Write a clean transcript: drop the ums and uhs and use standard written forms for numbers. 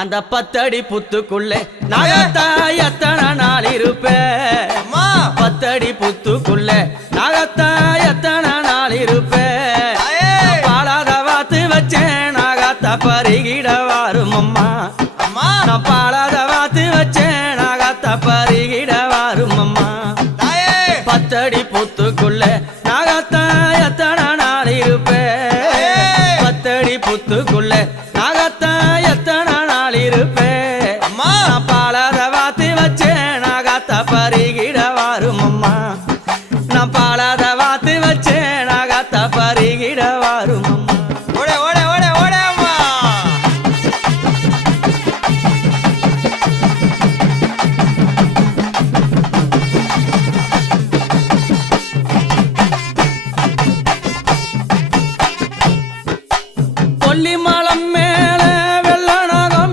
அந்த 10 அடி புத்துக்குள்ளே நாகத்தா எத்தனை நாள் இருப்பேன் 10 அடி புத்துக்குள்ளே நாகத்தா எத்தனை நாள் இருப்பேன் பாலாத வாத்து வச்சேன் நாகத்தா பருகிட வாரும் அம்மா நான் பாலாத வாத்து வச்சேன் நாகத்தா பருகிட வாரும் அம்மா 10 அடி புத்துக்குள்ளே